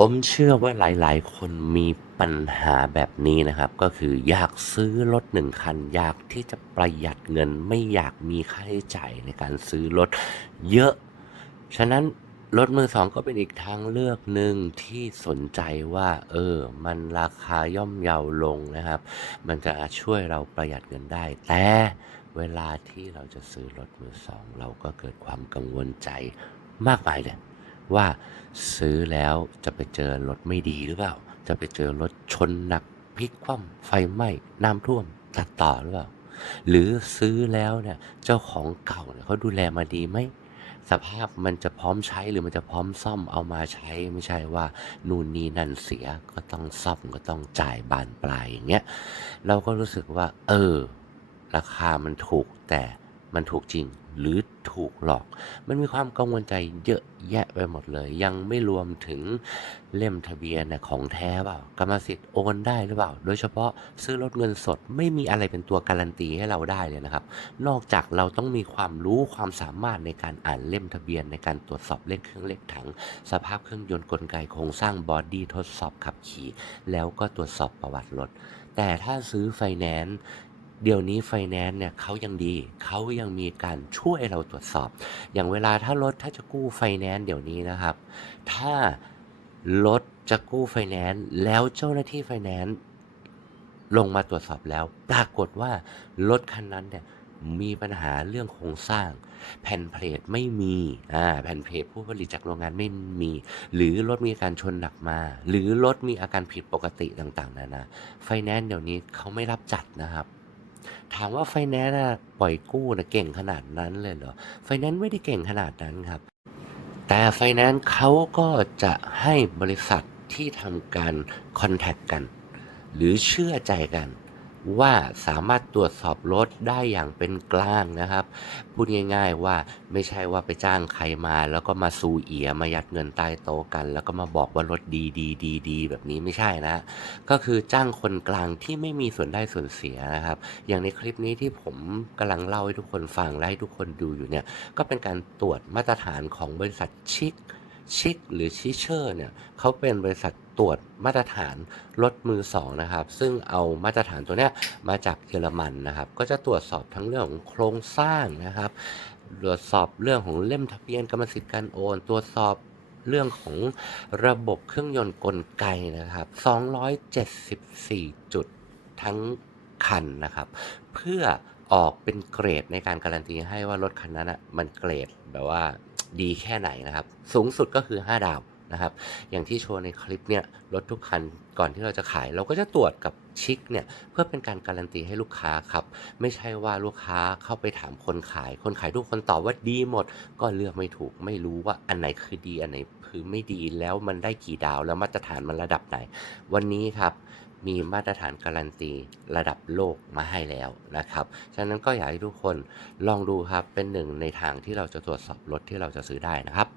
ผมเชื่อว่าหลายๆ คนมีปัญหาแบบนี้นะครับ ก็คืออยากซื้อรถหนึ่งคัน อยากที่จะประหยัดเงินไม่อยากมีค่าใช้จ่ายในการซื้อรถเยอะ ฉะนั้นรถมือสองก็เป็นอีกทางเลือกหนึ่งที่สนใจว่า เออ มันราคาย่อมเยาลงนะครับ มันจะช่วยเราประหยัดเงินได้ แต่เวลาที่เราจะซื้อรถมือสอง เราก็เกิดความกังวลใจมากมายเลย ว่าซื้อแล้วจะไปเจอรถไม่ดีหรือเปล่า จะไปเจอรถชนหนักพลิกคว่ำไฟไหม้น้ำท่วมตัดต่อหรือเปล่า หรือซื้อแล้วเนี่ยเจ้าของเก่าเนี่ยเขาดูแลมาดีไหมสภาพมันจะพร้อมใช้หรือมันจะพร้อมซ่อมเอามาใช้ไม่ใช่ว่านู่นนี่นั่นเสียก็ต้องซ่อมก็ต้องจ่ายบานปลายอย่างเงี้ยเราก็รู้สึกว่า เออ ราคามันถูกแต่มันถูกจริง หรือ ถูกหลอก มันมีความกังวลใจเยอะแยะไปหมดเลย ยังไม่รวมถึงเล่มทะเบียนนะของแท้เปล่ากรรมสิทธิ์โอนได้หรือเปล่า โดยเฉพาะซื้อรถเงินสดไม่มีอะไรเป็นตัวการันตีให้เราได้เลยนะครับ นอกจากเราต้องมีความรู้ความสามารถในการอ่านเล่มทะเบียนในการตรวจสอบเลขเครื่องเลขถัง สภาพเครื่องยนต์กลไกโครงสร้างบอดี้ทดสอบขับขี่ แล้วก็ตรวจสอบประวัติรถแต่ถ้าซื้อไฟแนนซ์ เดี๋ยวนี้ไฟแนนซ์เนี่ยเขายังดี เขายังมีการช่วยเราตรวจสอบ อย่างเวลาถ้ารถถ้าจะกู้ไฟแนนซ์เดี๋ยวนี้นะครับ ถ้ารถจะกู้ไฟแนนซ์แล้วเจ้าหน้าที่ไฟแนนซ์ลงมาตรวจสอบแล้ว ปรากฏว่ารถคันนั้นเนี่ยมีปัญหาเรื่องโครงสร้าง แผ่นเพลทไม่มีอ่าแผ่นเพลทผู้ผลิตจากโรงงานไม่มี หรือรถมีอาการชนหนักมา หรือรถมีอาการผิดปกติต่างๆนานาไฟแนนซ์เดี๋ยวนี้เขาไม่รับจัดนะครับ ถามว่าไฟแนนซ์ปล่อยกู้นะเก่งขนาดนั้นเลยเหรอ ไฟแนนซ์ไม่ได้เก่งขนาดนั้นครับ แต่ไฟแนนซ์เขาก็จะให้บริษัทที่ทำการคอนแทคกัน หรือเชื่อใจกัน ว่าสามารถตรวจสอบรถได้อย่างเป็นกลางนะครับ พูดง่าย ๆว่าไม่ใช่ว่าไปจ้างใครมาแล้วก็มาซูเอียมายัดเงินใต้โต๊ะกัน แล้วก็มาบอกว่ารถดีดีดีดีแบบนี้ไม่ใช่นะ ก็คือจ้างคนกลางที่ไม่มีส่วนได้ส่วนเสียนะครับ อย่างในคลิปนี้ที่ผมกำลังเล่าให้ทุกคนฟังและให้ทุกคนดูอยู่เนี่ยก็เป็นการตรวจมาตรฐานของบริษัทชิค ชิคหรือชิเชอร์เนี่ยเขาเป็นบริษัทตรวจมาตรฐานรถมือสองนะครับ ซึ่งเอามาตรฐานตัวเนี้ยมาจากเยอรมันนะครับ ก็จะตรวจสอบทั้งเรื่องของโครงสร้างนะครับ ตรวจสอบเรื่องของเล่มทะเบียนกรรมสิทธิ์การโอน ตรวจสอบเรื่องของระบบเครื่องยนต์กลไกนะครับ 274 จุดทั้งคันนะครับ เพื่อออกเป็นเกรดในการการันตีให้ว่ารถคันนั้นอะมันเกรดแบบว่า ดีแค่ไหนนะครับ สูงสุดก็คือ 5 ดาวนะครับ อย่างที่โชว์ในคลิปเนี่ยรถทุกคันก่อนที่เราจะขาย เราก็จะตรวจกับชิคเนี่ยเพื่อเป็นการการันตีให้ลูกค้าครับ ไม่ใช่ว่าลูกค้าเข้าไปถามคนขาย คนขายทุกคนตอบว่าดีหมด ก็เลือกไม่ถูกไม่รู้ว่าอันไหนคือดีอันไหนคือไม่ดีแล้วมันได้กี่ดาวแล้วมาตรฐานมันระดับไหน วันนี้ครับ มีมาตรฐานการันตีระดับโลกมาให้แล้วนะครับ ฉะนั้นก็อยากให้ทุกคนลองดูครับเป็นหนึ่งในทางที่เราจะตรวจสอบรถที่เราจะซื้อได้นะครับ